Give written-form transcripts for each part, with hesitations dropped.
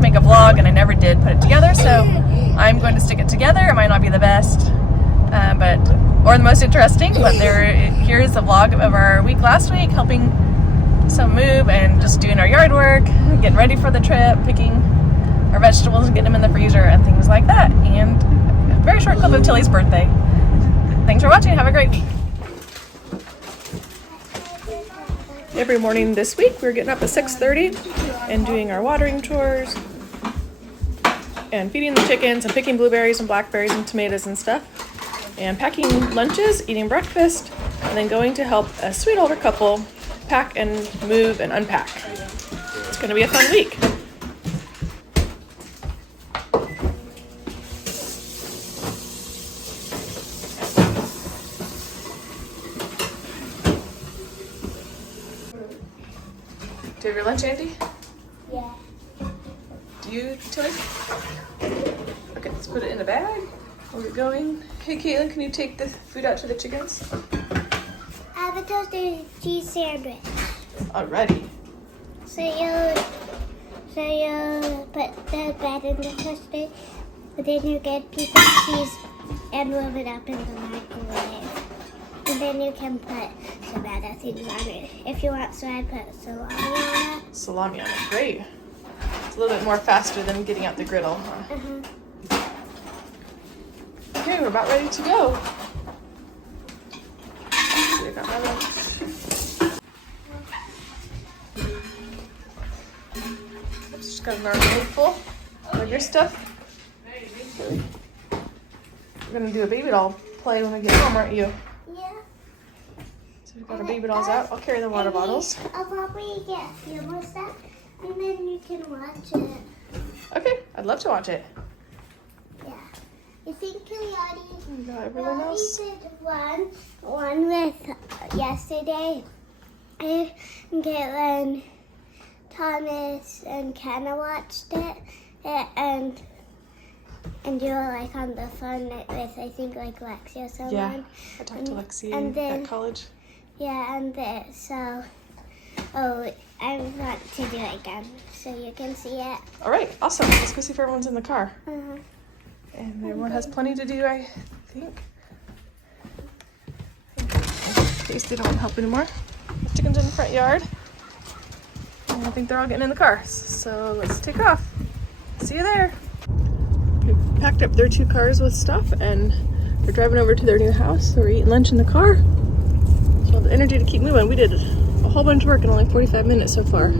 to make a vlog and I never did put it together, so I'm going to stick it together. It might not be the best, or the most interesting, but here's a vlog of our week last week, helping some move and just doing our yard work, getting ready for the trip, picking our vegetables and getting them in the freezer and things like that. And a very short clip of Tilly's birthday. Thanks for watching. Have a great week. Every morning this week we're getting up at 6:30 and doing our watering chores and feeding the chickens and picking blueberries and blackberries and tomatoes and stuff and packing lunches, eating breakfast, and then going to help a sweet older couple pack and move and unpack. It's going to be a fun week. Do you have your lunch, Andy? Yeah. Do you, Tilly? Okay, let's put it in a bag. Where we're going. Hey, Caitlin, can you take the food out to the chickens? I have a toasted cheese sandwich. Alrighty. So you put the bread in the toaster, but then you get a piece of cheese and warm it up in the microwave. And then you can put some other things on it. If you want, so I put salami on it. Salami on it. Great. It's a little bit more faster than getting out the griddle, huh? Okay, we're about ready to go. So I got my lunch. Oops, just got another load full of your stuff. We're gonna do a baby doll play when we get home, aren't you? Yeah. So we've got our baby dolls out. I'll carry the water bottles. I'll probably get a few more stuff, and then you can watch it. Okay, I'd love to watch it. Yeah. I think we Got everyone else? did one with yesterday. And Caitlin, Thomas, and Kenna watched it, and you were like on the phone with I think like Lexi or someone. Yeah, I talked to Lexi at college. Yeah, and then I want to do it again so you can see it. All right, awesome. Let's go see if everyone's in the car. Uh-huh. And everyone has plenty to do, I think. Tasty don't help anymore. The chickens in the front yard. And I think they're all getting in the car. So let's take off. See you there. They packed up their 2 cars with stuff and they're driving over to their new house. So we're eating lunch in the car. So all the energy to keep moving. We did a whole bunch of work in only 45 minutes so far.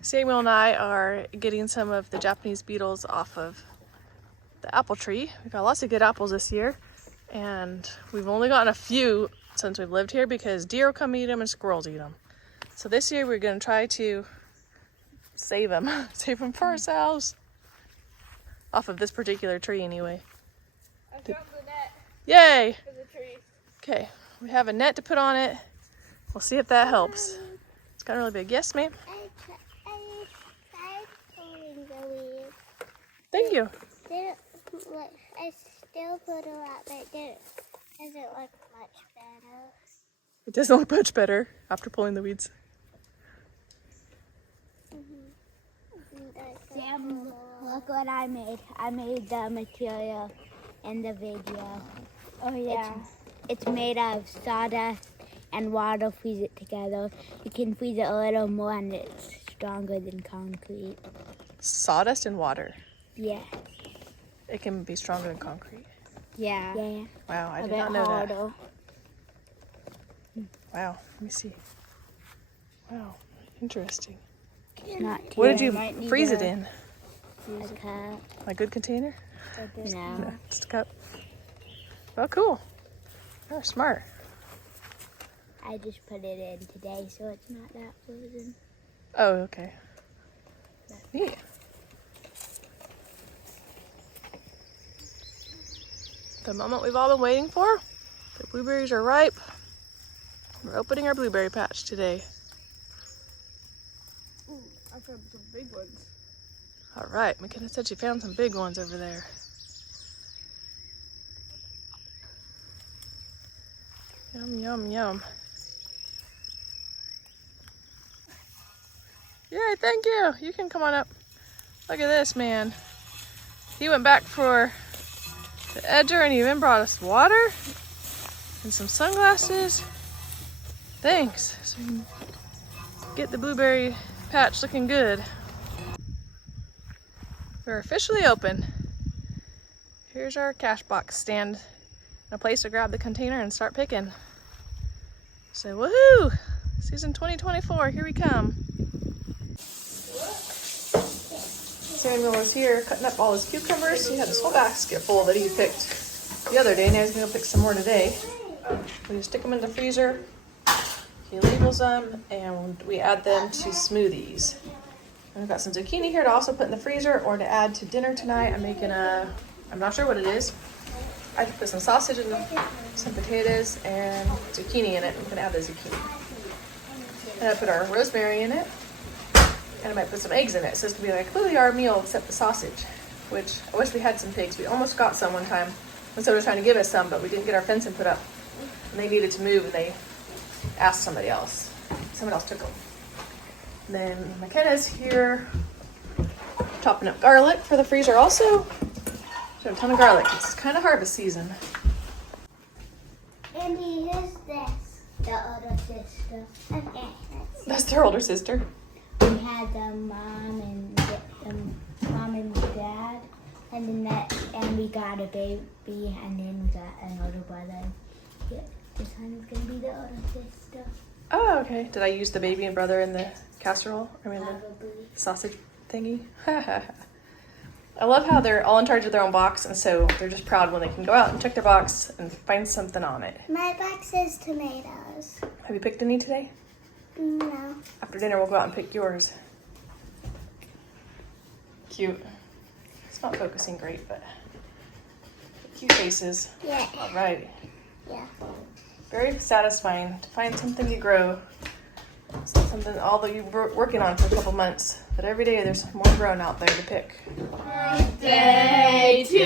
Samuel and I are getting some of the Japanese beetles off of the apple tree. We've got lots of good apples this year, and we've only gotten a few since we've lived here because deer will come eat them and squirrels eat them. So this year we're going to try to save them for ourselves. Off of this particular tree anyway. I found the net Yay! for the tree. Okay, we have a net to put on it. We'll see if that helps. It's got really big. Yes, ma'am? I tried pulling the leaves. Thank you. I still put a lot, but it doesn't look much better. It doesn't look much better after pulling the weeds. Sam, look what I made. I made the material in the video. Oh yeah. It's made of sawdust and water. Freeze it together. You can freeze it a little more, and it's stronger than concrete. Sawdust and water. Yeah. It can be stronger than concrete. Yeah. Yeah. Wow, I A did bit not know harder. that. Wow, let me see. Wow, interesting. It's not What did too- you freeze it in? A cup. A good container? No. Just a cup. Oh, cool. You're smart. I just put it in today, so it's not that frozen. Oh, okay. Neat. The moment we've all been waiting for. The blueberries are ripe. We're opening our blueberry patch today. Ooh, I found some big ones. All right, McKenna said she found some big ones over there. Yum, yum, yum. Yay, thank you. You can come on up. Look at this, man. He went back for the edger and he even brought us water and some sunglasses. Thanks. So we can get the blueberry patch looking good. We're officially open. Here's our cash box stand. A place to grab the container and start picking. So woohoo! Season 2024, here we come. Samuel was here cutting up all his cucumbers. He had this whole basket full that he picked the other day, and he's gonna pick some more today. We just stick them in the freezer. He labels them, and we add them to smoothies. And I've got some zucchini here to also put in the freezer or to add to dinner tonight. I'm making I'm not sure what it is. I put some sausage and some potatoes and zucchini in it. I'm gonna add the zucchini. And I put our rosemary in it. And I might put some eggs in it. So it's gonna be like completely our meal except the sausage, which I wish we had some pigs. We almost got some one time. And so they were trying to give us some, but we didn't get our fencing put up. And they needed to move and they asked somebody else. Someone else took them. And then McKenna's here chopping up garlic for the freezer also. So a ton of garlic. It's kind of harvest season. Andy, who's this? The older sister. Okay, That's their older sister. we had the mom and dad, and then and we got a baby, and then we got an older brother. Yeah, this one is gonna be the older sister. Oh, okay. Did I use the baby and brother in the casserole? I mean, Probably. the sausage thingy? I love how they're all in charge of their own box, and so they're just proud when they can go out and check their box and find something on it. My box says tomatoes. Have you picked any today? No. After dinner, we'll go out and pick yours. Cute. It's not focusing great, but cute faces. Yeah. All right. Yeah. Very satisfying to find something you grow. Something all that you've been working on for a couple months. But every day there's more grown out there to pick. Birthday to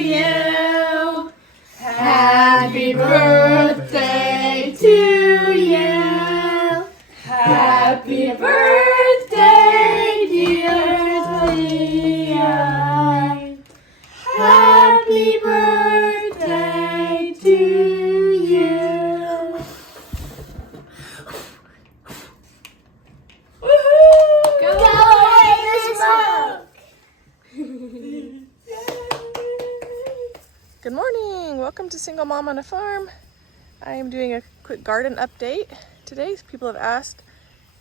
you. Happy birthday to you. Happy birthday, dear Leah. Happy birthday to you. Woohoo! Go away, the smoke! Good morning. Welcome to Single Mom on a Farm. I am doing a quick garden update today. People have asked,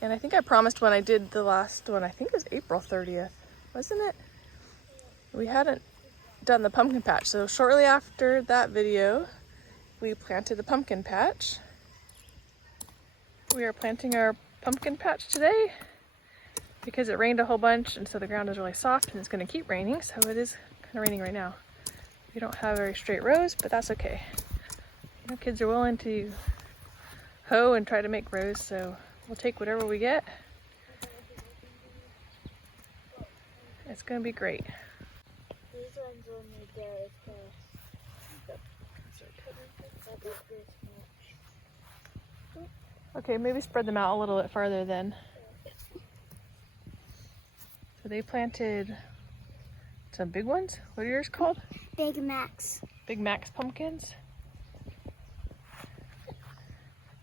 and I think I promised when I did the last one, I think it was April 30th, wasn't it? We hadn't done the pumpkin patch, so shortly after that video, we planted the pumpkin patch. We are planting our pumpkin patch today because it rained a whole bunch, and so the ground is really soft, and it's going to keep raining, so it is kind of raining right now. We don't have very straight rows, but that's okay. You know, kids are willing to hoe and try to make rows, so we'll take whatever we get. It's gonna be great. These ones only there Okay, maybe spread them out a little bit farther then. So they planted some big ones. What are yours called? Big Macs. Big Max pumpkins.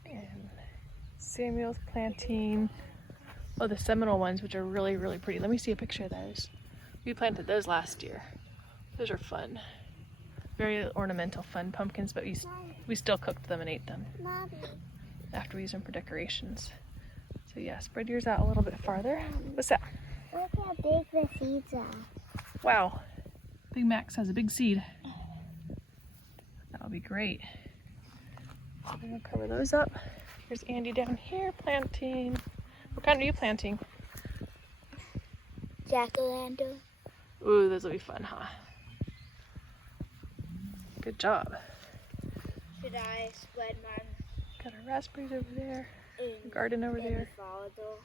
And Samuel's planting, oh, the Seminole ones, which are really, really pretty. Let me see a picture of those. We planted those last year. Those are fun. Very ornamental, fun pumpkins, but we still cooked them and ate them Mommy. after we used them for decorations. So yeah, spread yours out a little bit farther. What's that? Look how big the seeds are. Wow. Big Max has a big seed. That'll be great. I'm gonna cover those up. Here's Andy down here planting. What kind are you planting? Jack-o'-lantern. Ooh, those will be fun, huh? Good job. Should I spread mine Got our raspberries over there. in The garden over there. the follicle?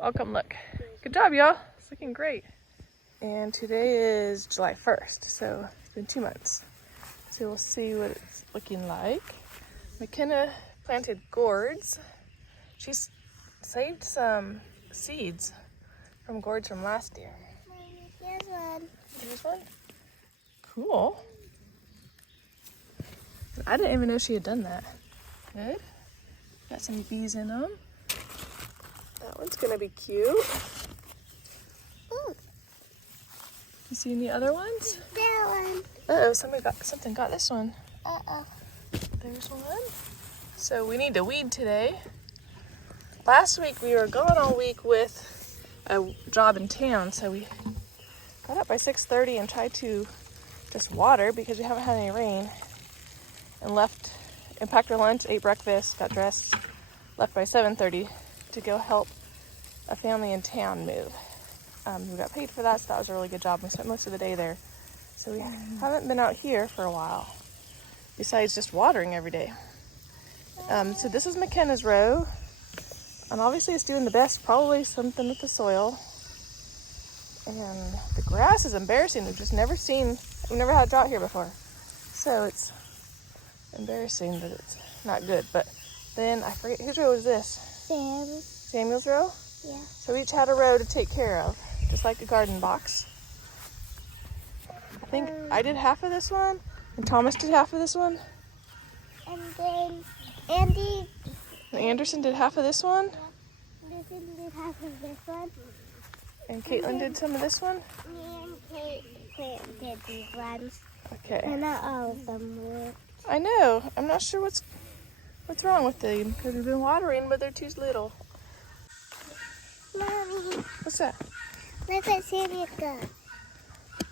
I'll come look. Good job, y'all. It's looking great. And today is July 1st, so it's been 2 months. So we'll see what it's looking like. McKenna planted gourds. She's saved some seeds from gourds from last year. Here's one. Here's one. Cool. I didn't even know she had done that. Good. Got some bees in them. That one's gonna be cute. Ooh, You see any other ones? that one. Uh-oh, something got this one. Uh-oh. There's one. So we need to weed today. Last week we were gone all week with a job in town, so we got up by 6:30 and tried to just water because we haven't had any rain, and packed our lunch, ate breakfast, got dressed, left by 7:30 to go help a family in town move. We got paid for that, so that was a really good job. We spent most of the day there. So we haven't been out here for a while, besides just watering every day. So this is McKenna's row, and obviously it's doing the best, probably something with the soil. And the grass is embarrassing. We've never had a drought here before. So it's embarrassing that it's not good. But then I forget, whose row is this? Samuel's row? Yeah. So we each had a row to take care of, just like a garden box. I think I did half of this one, and Thomas did half of this one. And then Andy And Anderson did half of this one, did half of this one. and Caitlin did some of this one. Me and Kate did these ones. Okay. And not all of them worked. I know. I'm not sure what's wrong with them, because we've been watering, but they're too little. Mommy, What's that? look what Sammy got.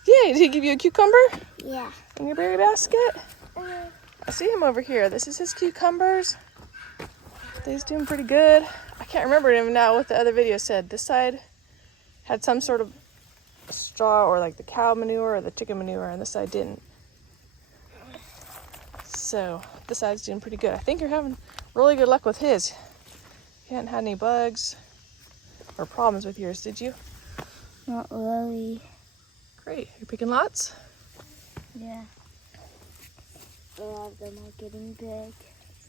Yay! Did he give you a cucumber Yeah. in your berry basket? I see him over here. This is his cucumbers. He's doing pretty good. I can't remember even now what the other video said. This side had some sort of straw or like the cow manure or the chicken manure, and this side didn't. So this side's doing pretty good. I think you're having really good luck with his. You hadn't had any bugs or problems with yours, did you? Not really. Great. You're picking lots? Yeah. A lot of them are getting big.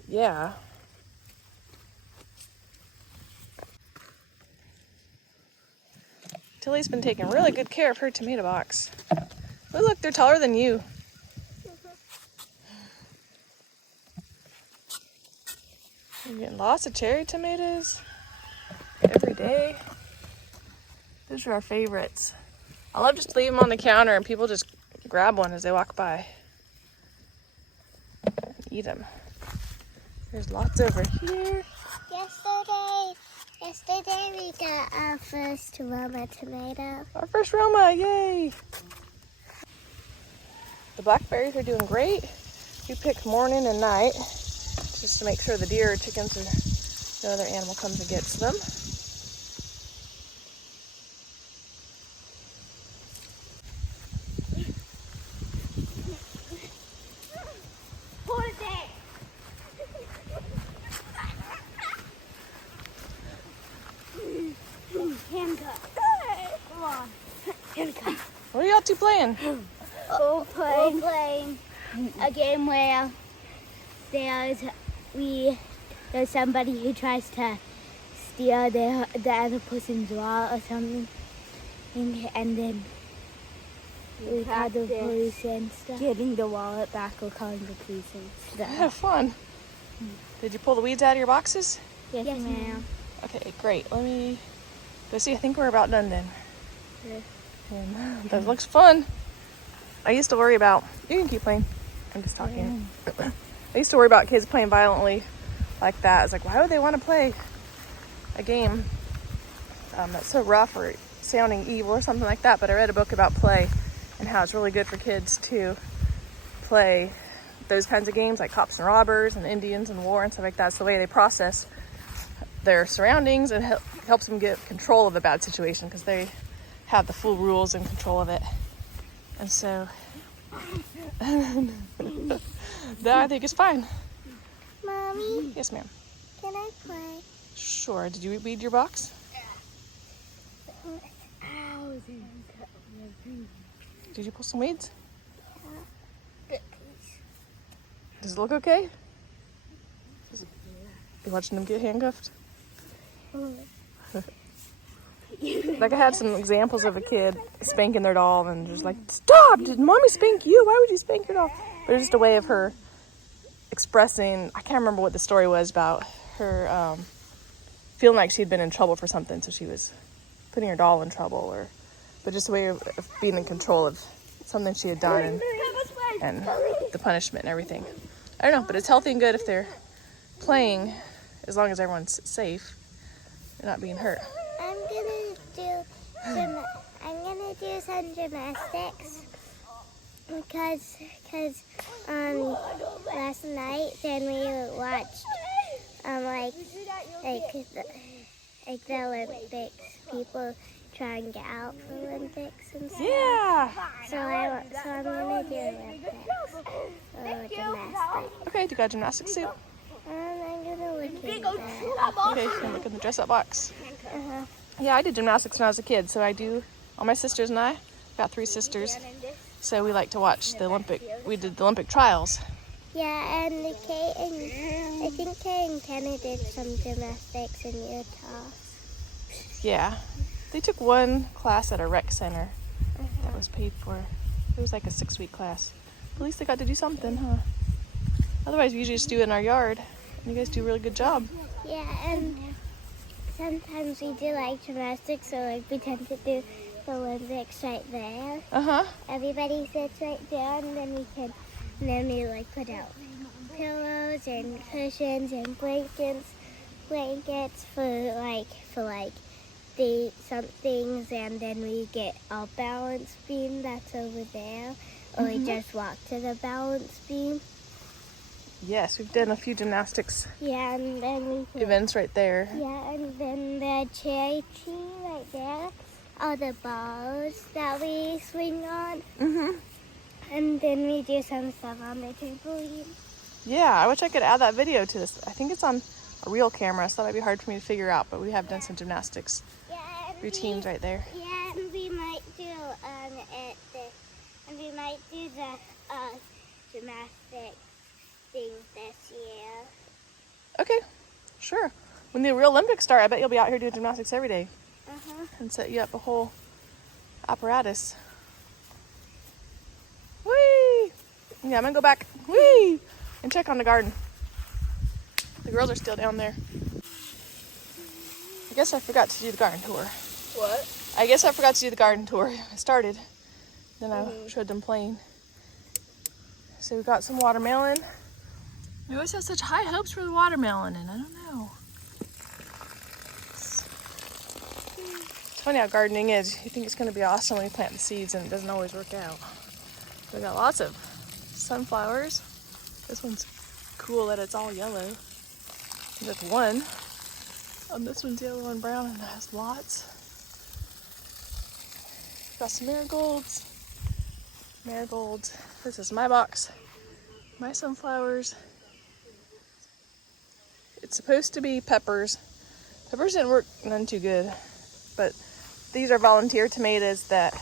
Yeah. Tilly's been taking really good care of her tomato box. Oh, look, they're taller than you. You're getting lots of cherry tomatoes every day. Those are our favorites. I love just to leave them on the counter and people just grab one as they walk by and eat them. There's lots over here. Yesterday we got our first Roma tomato. Our first Roma, yay! The blackberries are doing great. We pick morning and night just to make sure the deer or chickens or no other animal comes and gets them. What are y'all two playing? We're playing a game where there's somebody who tries to steal the other person's wallet or something, and then we call the police and stuff. Getting the wallet back or calling the police and stuff. Have fun. Did you pull the weeds out of your boxes? Yes, ma'am. Okay, great. Let me go see. I think we're about done then. Yeah. And that looks fun. I used to worry about, you can keep playing. I'm just talking. Yeah. I used to worry about kids playing violently like that. It's like, why would they want to play a game that's so rough or sounding evil or something like that? But I read a book about play and how it's really good for kids to play those kinds of games like cops and robbers and Indians and war and stuff like that. It's the way they process their surroundings and helps them get control of a bad situation because they have the full rules and control of it. And so that I think is fine. Mommy, Yes, ma'am. can I play? Sure. Did you weed your box? Did you pull some weeds? Does it look okay? You watching them get handcuffed? Like I had some examples of a kid spanking their doll and just like, stop, did mommy spank you? Why would you spank your doll? But it was just a way of her expressing, I can't remember what the story was about her feeling like she'd been in trouble for something, so she was putting her doll in trouble, but just a way of being in control of something she had done and the punishment and everything. I don't know, but it's healthy and good if they're playing, as long as everyone's safe and not being hurt. I'm gonna do some gymnastics because last night then we watched like the Olympics, people try and get out for Olympics and stuff. Yeah. So I'm gonna do Olympics. Gymnastics. Okay, you got a gymnastics suit? I'm gonna look in that. Okay, you can look in the dress-up box. Uh-huh. Yeah, I did gymnastics when I was a kid, so I do. All my sisters and I got 3 sisters, so we like to watch we did the Olympic trials. Yeah, and I think Kay and Kenna did some gymnastics in Utah. Yeah, they took one class at a rec center that was paid for. It was like a 6-week class. At least they got to do something, huh? Otherwise, we usually just do it in our yard. And you guys do a really good job. Yeah, and sometimes we do like gymnastics, so like we tend to do the Olympics right there. Uh-huh. Everybody sits right there, and then we like put out pillows and cushions and blankets for some things, and then we get our balance beam that's over there, or we just walk to the balance beam. Yes, we've done a few gymnastics Yeah, and then we events right there. Yeah, and then the cherry tree right there are the balls that we swing on. Mm-hmm. And then we do some stuff on the trampoline. Yeah, I wish I could add that video to this. I think it's on a real camera, so that might be hard for me to figure out, but we have done some gymnastics routines right there. Yeah, and we might do the gymnastics thing this year. Okay, sure. When the real Olympics start, I bet you'll be out here doing gymnastics every day and set you up a whole apparatus. Whee! Yeah, I'm gonna go back, whee, and check on the garden. The girls are still down there. I guess I forgot to do the garden tour. What? I guess I forgot to do the garden tour. I started, then I showed them playing. So we got some watermelon. We always have such high hopes for the watermelon, and I don't know. It's funny how gardening is. You think it's going to be awesome when you plant the seeds, and it doesn't always work out. We got lots of sunflowers. This one's cool that it's all yellow. That's one. And this one's yellow and brown, and it has lots. Got some marigolds. Marigolds. This is my box. My sunflowers. It's supposed to be peppers. Peppers didn't work none too good, but these are volunteer tomatoes that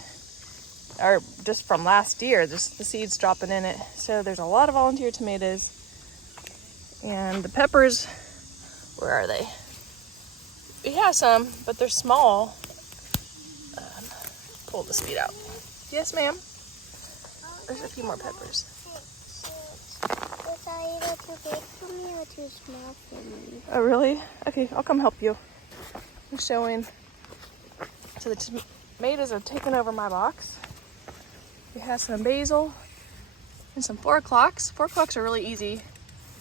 are just from last year. Just the seeds dropping in it. So there's a lot of volunteer tomatoes. And the peppers, where are they? We have some, but they're small. Pull the seed out. Yes, ma'am. There's a few more peppers. Was I either too big for me or too small for me? Oh, really? Okay, I'll come help you. I'm showing. So the tomatoes are taking over my box. We have some basil and some 4 o'clocks. 4 o'clocks are really easy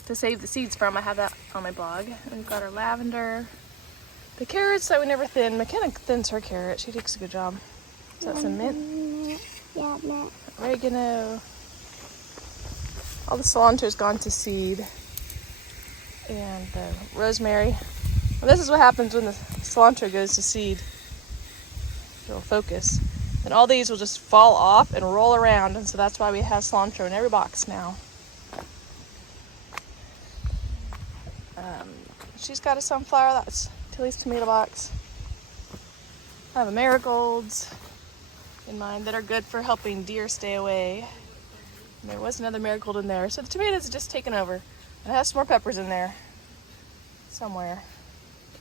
to save the seeds from. I have that on my blog. And we've got our lavender. The carrots that we never thin. McKenna thins her carrot. She takes a good job. Is that some mint? Yeah, mint. Oregano. All the cilantro's gone to seed. And the rosemary. Well, this is what happens when the cilantro goes to seed. It'll focus. And all these will just fall off and roll around. And so that's why we have cilantro in every box now. She's got a sunflower. That's Tilly's tomato box. I have a marigolds in mine that are good for helping deer stay away. And there was another marigold in there. So the tomatoes are just taken over. And I have some more peppers in there somewhere.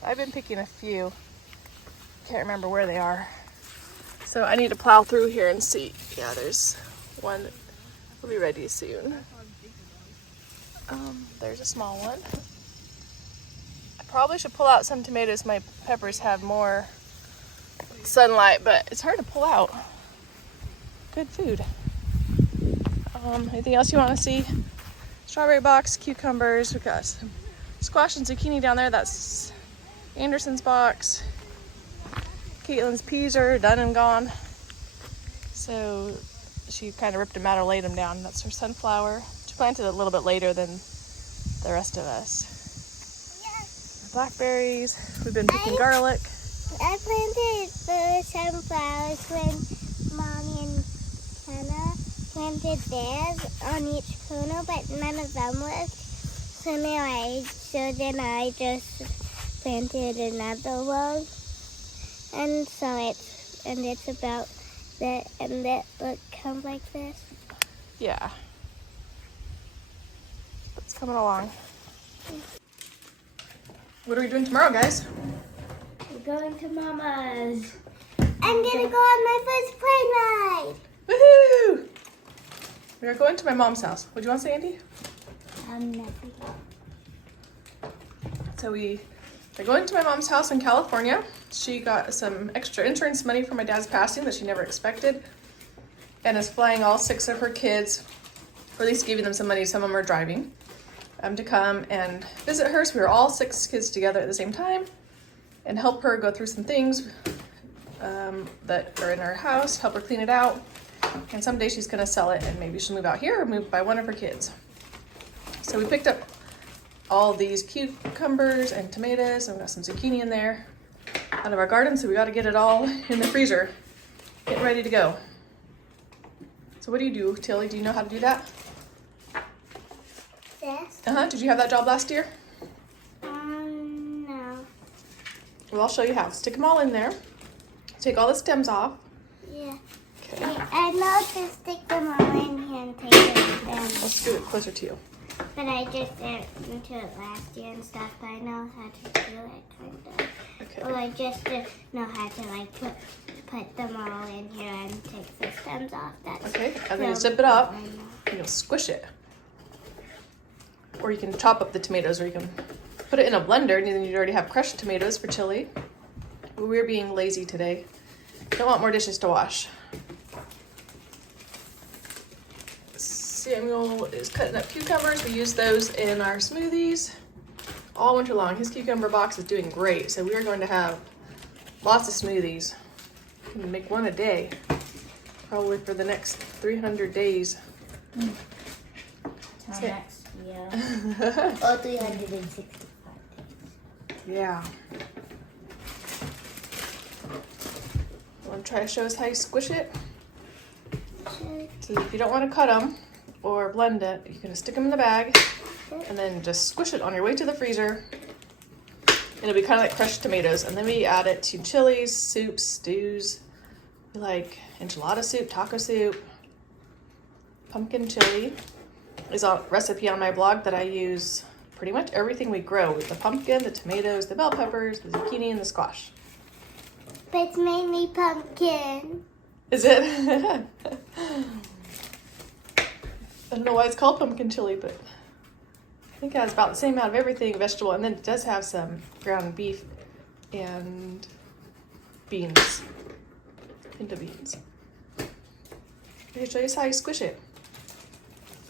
I've been picking a few. Can't remember where they are. So I need to plow through here and see. Yeah, there's one. Will be ready soon. There's a small one. I probably should pull out some tomatoes. My peppers have more sunlight, but it's hard to pull out. Good food. Anything else you want to see? Strawberry box, cucumbers. We've got some squash and zucchini down there. That's Anderson's box. Caitlin's peas are done and gone. So she kind of ripped them out or laid them down. That's her sunflower. She planted it a little bit later than the rest of us. Yes. Blackberries. We've been picking garlic. I planted the sunflowers when Mommy and Hannah planted theirs on each corner, but none of them worked. So then I just planted another one, and so it's about that, and it comes like this. Yeah. It's coming along. What are we doing tomorrow, guys? We're going to Mama's. I'm gonna go on my first plane ride. Woohoo! We are going to my mom's house. What do you want to say, Andy? Nothing. So we are going to my mom's house in California. She got some extra insurance money for my dad's passing that she never expected, and is flying all 6 of her kids, or at least giving them some money. Some of them are driving, to come and visit her. So we were all 6 kids together at the same time and help her go through some things that are in her house, help her clean it out. And someday she's gonna sell it, and maybe she'll move out here or move by one of her kids. So we picked up all these cucumbers and tomatoes, and we got some zucchini in there out of our garden, so we got to get it all in the freezer, get ready to go. So what do you do, Tilly? Do you know how to do that? This? Did you have that job last year? No. Well, I'll show you how. Stick them all in there. Take all the stems off. Yeah. Okay. I know to stick them all in here and take it I'll down. scoot it closer to you. But I just didn't do it last year and stuff, but I know how to do it, kind of. Okay. Well, I just know how to, like, put them all in here and take the stems off. That's Okay, and then you zip it up, I know. and you'll squish it. Or you can chop up the tomatoes, or you can put it in a blender, and then you already have crushed tomatoes for chili. We're being lazy today. Don't want more dishes to wash. Samuel is cutting up cucumbers. We use those in our smoothies all winter long. His cucumber box is doing great, so we are going to have lots of smoothies. We can make one a day, probably for the next 300 days. Next year. Or 365 days. Yeah. Want to try to show us how you squish it? Sure. So if you don't want to cut them or blend it, you're going to stick them in the bag and then just squish it on your way to the freezer. And it'll be kind of like crushed tomatoes. And then we add it to chilies, soups, stews. We like enchilada soup, taco soup, pumpkin chili. Is a recipe on my blog that I use pretty much everything we grow. The pumpkin, the tomatoes, the bell peppers, the zucchini, and the squash. But it's mainly pumpkin. Is it? I don't know why it's called pumpkin chili, but I think it has about the same amount of everything vegetable, and then it does have some ground beef and beans. Pinto beans. Let me show you how you squish it.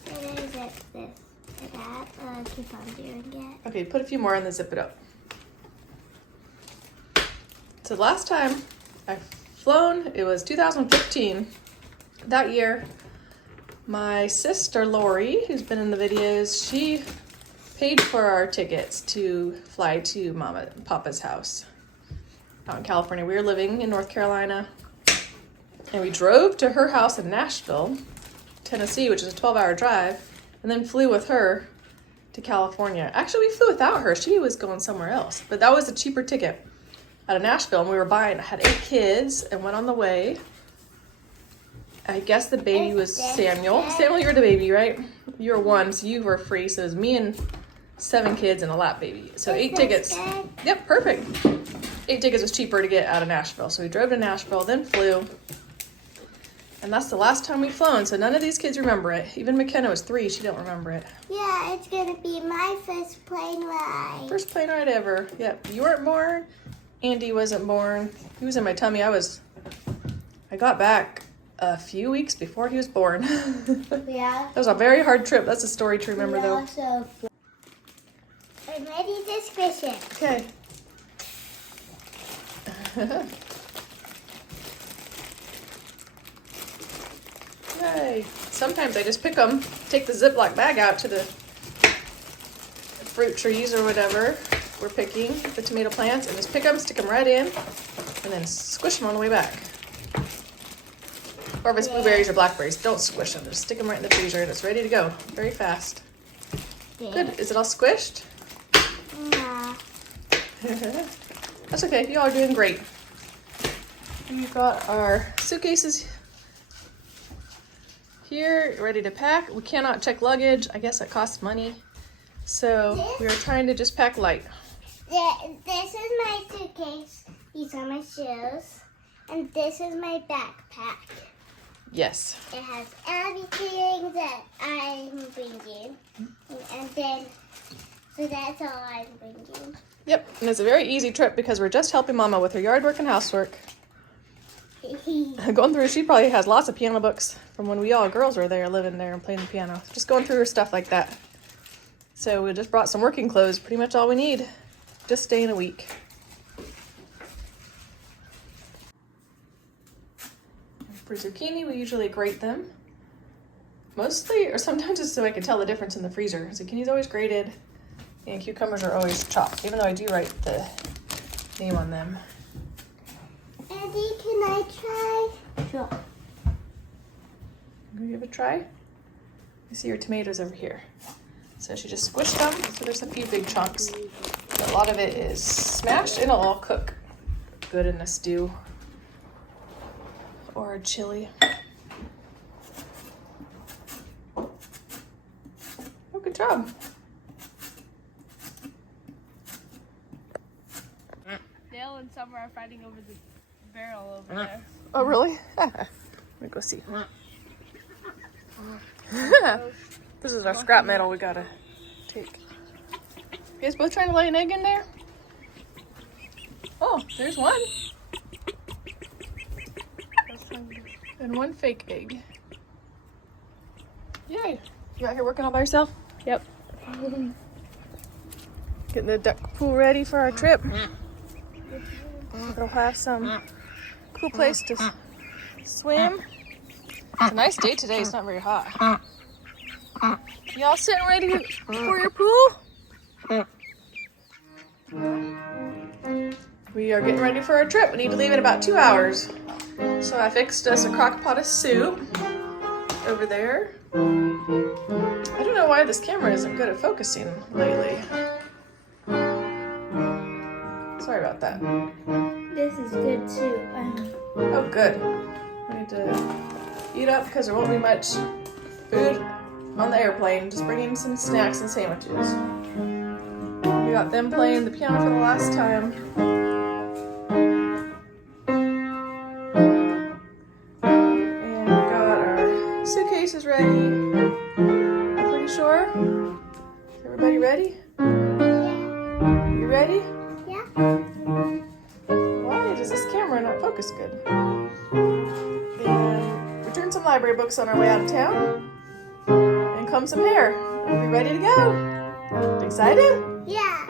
What is it? This? That? Keep on doing it. Okay, put a few more and then zip it up. So the last time I've flown, it was 2015. That year, my sister Lori, who's been in the videos, she paid for our tickets to fly to Mama and Papa's house out in California. We were living in North Carolina, and we drove to her house in Nashville, Tennessee, which is a 12-hour drive, and then flew with her to California. Actually, we flew without her. She was going somewhere else, but that was a cheaper ticket out of Nashville, and we were buying. I had 8 kids and went on the way. I guess the baby was Samuel. Samuel, you're the baby, right? You were 1, so you were free. So it was me and 7 kids and a lap baby. So 8 Is this tickets. good? Yep, perfect. 8 tickets was cheaper to get out of Nashville. So we drove to Nashville, then flew. And that's the last time we've flown, so none of these kids remember it. Even McKenna was 3, she don't remember it. Yeah, it's gonna be my first plane ride. First plane ride ever. Yep, you weren't born. Andy wasn't born. He was in my tummy. I got back a few weeks before he was born. Yeah. That was a very hard trip. That's a story to remember though. Also, I'm ready to squish it. Okay. Yay. Sometimes I just pick them, take the Ziploc bag out to the fruit trees or whatever we're picking, the tomato plants, and just pick them, stick them right in, and then squish them on the way back. Or if it's blueberries or blackberries, don't squish them. Just stick them right in the freezer and it's ready to go. Very fast. Good. Is it all squished? Yeah. That's okay. You all are doing great. We've got our suitcases here, ready to pack. We cannot check luggage. I guess it costs money. So we are trying to just pack light. This is my suitcase. These are my shoes. And this is my backpack. Yes. It has everything that I'm bringing. And then, so that's all I'm bringing. Yep, and it's a very easy trip because we're just helping Mama with her yard work and housework. Going through, she probably has lots of piano books from when we all girls were there, living there and playing the piano. Just going through her stuff like that. So we just brought some working clothes, pretty much all we need. Just staying a week. For zucchini, we usually grate them. Mostly, or sometimes it's so I can tell the difference in the freezer. Zucchini's always grated, and cucumbers are always chopped, even though I do write the name on them. Eddie, can I try? Sure. Can you give it a try? You see your tomatoes over here. So she just squished them, so there's a few big chunks. But a lot of it is smashed, and it'll all cook good in a stew or a chili. Oh, good job. Dale and Summer are fighting over the barrel over there. Oh, really? Let me go see. This is our scrap metal we gotta take. You guys both trying to lay an egg in there? Oh, there's one. And one fake egg. Yay. You out here working all by yourself? Yep. Getting the duck pool ready for our trip. It'll have some cool place to swim. It's a nice day today. It's not very hot. Y'all sitting ready for your pool? We are getting ready for our trip. We need to leave in about 2 hours. So I fixed us a crock pot of soup over there. I don't know why this camera isn't good at focusing lately. Sorry about that. This is good too. Oh, good. We need to eat up because there won't be much food on the airplane. Just bringing some snacks and sandwiches. We got them playing the piano for the last time. And we got our suitcases ready. I'm pretty sure. Is everybody ready? You ready? Yeah. Why does this camera not focus good? And return some library books on our way out of town. And comb some hair. Are we ready to go? Excited? Yeah.